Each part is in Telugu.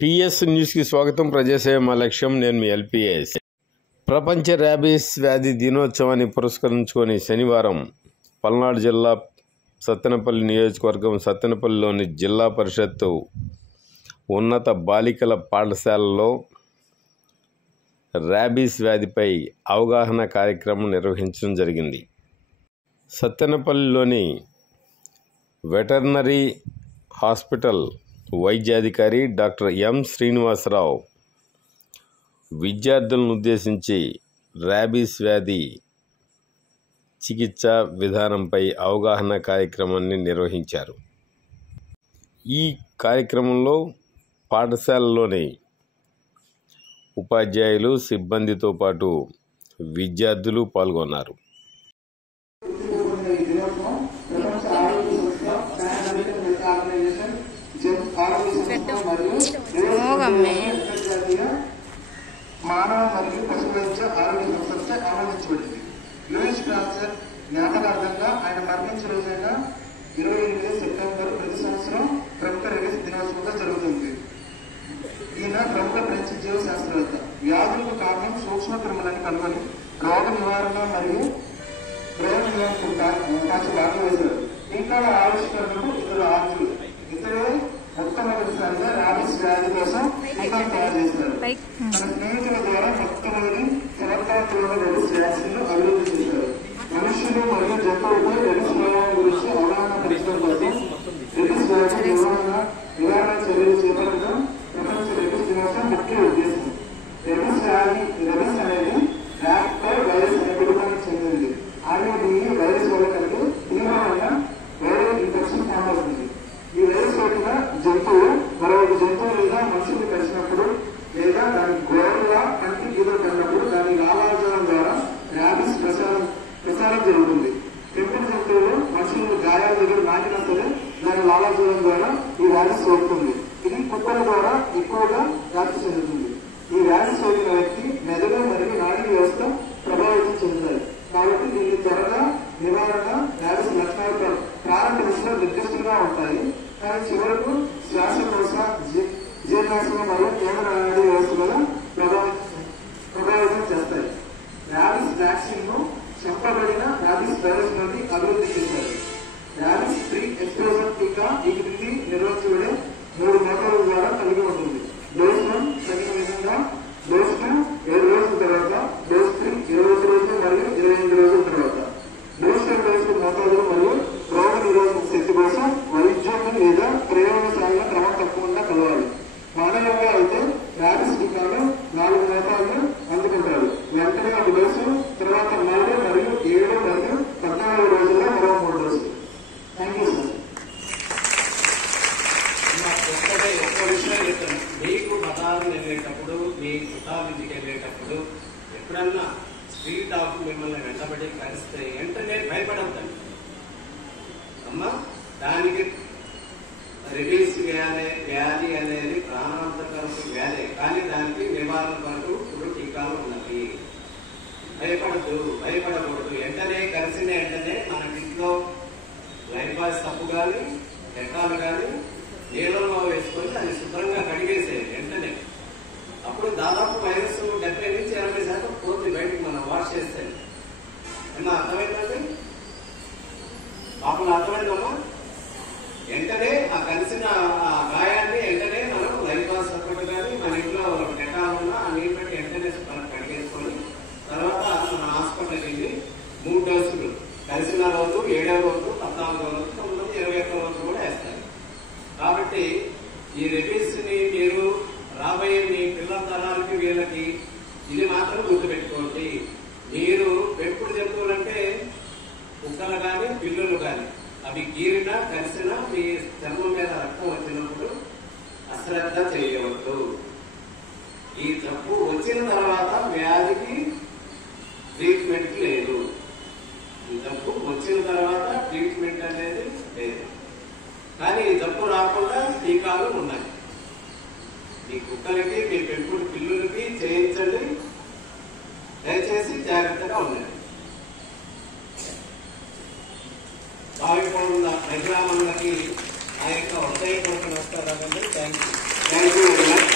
పిఎస్ న్యూస్కి స్వాగతం. ప్రజాసేవ మా లక్ష్యం. నేను మీ ఎల్పిఎస్. ప్రపంచ ర్యాబీస్ వ్యాధి దినోత్సవాన్ని పురస్కరించుకొని శనివారం పల్నాడు జిల్లా సత్తెనపల్లి నియోజకవర్గం సత్తెనపల్లిలోని జిల్లా పరిషత్తు ఉన్నత బాలికల పాఠశాలలో ర్యాబీస్ వ్యాధిపై అవగాహన కార్యక్రమం నిర్వహించడం జరిగింది. సత్తెనపల్లిలోని వెటర్నరీ హాస్పిటల్ వైద్యాధికారి డాక్టర్ ఎం శ్రీనివాసరావు విద్యార్థులను ఉద్దేశించి ర్యాబీస్ వ్యాధి చికిత్స విధానంపై అవగాహన కార్యక్రమాన్ని నిర్వహించారు. ఈ కార్యక్రమంలో పాఠశాలలోని ఉపాధ్యాయులు, సిబ్బందితో పాటు విద్యార్థులు పాల్గొన్నారు. మానవ మరియు పశు వైద్య ఆరోగ్య సంస్థ ఆమోదించబడింది. లూయిస్ క్యాన్సర్ జ్ఞాపకార్థంగా ఆయన మరణించిన రోజైన 28 సెప్టెంబర్ ప్రతి సంవత్సరం ప్రముఖ ర్యాబీస్ దినోత్సవంగా జరుగుతుంది. ఈయన ప్రముఖ ఫ్రెంచ్ జీవశాస్త్రవేత్త. వ్యాధులకు కారణం సూక్ష్మ క్రిములని కనుగొని రోగ నివారణ మరియు ప్రయోగ నివారణకు కాస్త భాగం వేశారు. టీకాల ఆవిష్కరణకు ఇతర ఆర్జులు ఇతరే మొట్టమొదటిసారిగా ర్యాబీస్ వ్యాధి కోసం టీకాలు తయారు చేశారు. తన స్నేహితుల ద్వారా మొట్టమొదటి సమర్థవంతమైన ర్యాబీస్ వ్యాక్సిన్ అభివృద్ధి చేశారు. మనుషులు మరియు జంతువులపై ర్యాబీస్ ప్రభావం గురించి అవగాహన పెంచడం కోసం ర్యాబీస్ వ్యాధి నివారణ చర్యలు చేపట్టడం ప్రపంచ ర్యాబీస్ దినోత్సవం ముఖ్య ఉద్దేశం. ర్యాబీస్ అనేది ర్యాబ్ వైరస్ అనే కుటుంబానికి చెందింది. RABE వైరస్ వల్ల కలిగే తీవ్రమైన వైరల్ ఇన్ఫెక్షన్ సంభవిస్తుంది. ఈ వైరస్ సోకిన జంతువు మరొక జంతువు లేదా మనుషులు కలిసినప్పుడు లేదా దాని గోడల కంటి గీత పడినప్పుడు దాని లాలాజలం ద్వారా ర్యాబీస్ ప్రసారం జరుగుతుంది. పెంపుడు జంతువులు మనుషులు గాయాల దగ్గర నాటినా సరే దాని లాలాజలం ద్వారా ఈ వ్యాధి సోకుతుంది. ఇది కుక్కల ద్వారా ఎక్కువగా వ్యాప్తి చెందుతుంది. ఈ వ్యాధి సోకిన వ్యక్తి మెదడు మరియు నాడీ వ్యవస్థ ప్రభావితం చెందుతాయి. కాబట్టి దీన్ని త్వరగా నివారణ ర్యాబీస్ లక్షణాలు ప్రారంభ దశలో నిర్దిష్టంగా ఉంటాయి, కానీ చివరకు శ్వాసకోశ, జీర్ణాశయం మరియు కేంద్ర నాడీ వ్యవస్థలను ప్రభావితం చేస్తాయి. ర్యాబీస్ వ్యాక్సిన్ ను చంపబడిన ర్యాబీస్ వైరస్ నుండి అభివృద్ధి చేశారు. ర్యాబీస్ ప్రీ ఎక్స్పోజర్ టీకా ఈ క్రింది నిర్వహించబడే 3 మోతాదుల ద్వారా కలిగి ఉంటుంది. డోస్ 1 తగిన విధంగా, డోస్ 2 7 రోజుల తర్వాత, డోస్ 3 21 రోజులు మరియు 25 రోజుల తర్వాత. బూస్టర్ డోసు మోతాదులు మరియు రోగ నిరోధక శక్తి కోసం వైద్యులు లేదా ప్రయోగశాలను క్రమం తప్పకుండా కలవాలి. మానవులుగా అయితే ర్యాబీస్ టీకాలు 4 మోతాదులు అందుకుంటారు. వెంటనే 1 డోసు, తర్వాత 3 మరియు 7 మరియు 14 రోజుల్లో మరో 3 డోసులు. Thank you sir. ఒక్క విషయం చెప్తాను. మీకు పదాలు వెళ్ళేటప్పుడు, మీ చుట్టాల ఇంటికి వెళ్ళేటప్పుడు ఎప్పుడన్నా స్ట్రీట్ ఆఫ్ మిమ్మల్ని వెంటబడి కలిస్తే వెంటనే భయపడద్దండి అమ్మా. దానికి రిలీజ్ వ్యాధి అనేది ప్రాణాంతకరపు వ్యాధి, కానీ దానికి నివారణ కొరకు ఇప్పుడు టీకాలు ఉన్నవి. భయపడకూడదు. వెంటనే కలిసిన వెంటనే మన ఇంట్లో లైఫ్ బాయ్ సబ్బు కానీ డెటాల్ కానీ నీళ్ళలో వేసుకొని అది శుభ్రంగా కడిగేసేది వెంటనే. అప్పుడు దాదాపు వైరస్ 70 నుంచి 80% పోతుంది బయటకు, మనం వాష్ చేస్తే. ఏమన్నా అర్థమైందండి? పాపలు అర్థమైందమ్మా? వెంటనే ఆ కలిసిన ఆ గాయాన్ని వెంటనే మనం లైఫ్ బాయ్ సబ్బు కానీ మన ఇంట్లో డెటాల్ ఉన్నా ఆ నీళ్ళు పెట్టి వెంటనే కడిగేసుకొని తర్వాత మన హాస్పిటల్కి వెళ్ళి 3 డోసులు కలిసిన రోజు, 7వ రోజు, 14వ రోజు, 9, 21వ రోజు కూడా వేస్తారు. కాబట్టి ఈ ర్యాబీస్ ని మీరు రాబోయే మీ పిల్లల తరాలకి వీళ్ళకి ఇది మాత్రం గుర్తుపెట్టుకోండి. మీరు పెంపుడు జంతువులంటే కుక్కలు కానీ పిల్లులు కానీ అవి గీరినా కలిసినా మీ చర్మం మీద రక్తం వచ్చినప్పుడు అశ్రద్ధ చేయవద్దు. ఈ జబ్బు వచ్చిన తర్వాత వ్యాధికి ట్రీట్మెంట్ లేదు. ఈ జబ్బు వచ్చిన తర్వాత ట్రీట్మెంట్ అనేది లేదు, కానీ ఈ జబ్బు రాకుండా టీకాలు ఉన్నాయి. మీ కుక్కలకి, మీ పెంపుడు పిల్లులకి చేయించండి. దయచేసి జాగ్రత్తగా ఉండండి. భావిపోతున్న ప్రజామణులకి ఆ యొక్క ఉదయపూర్వక నమస్కారాలు. Thank you.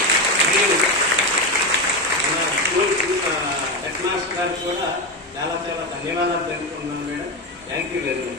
గారికి కూడా చాలా చాలా ధన్యవాదాలు తెలుపుతున్నాను madam. Thank you very much.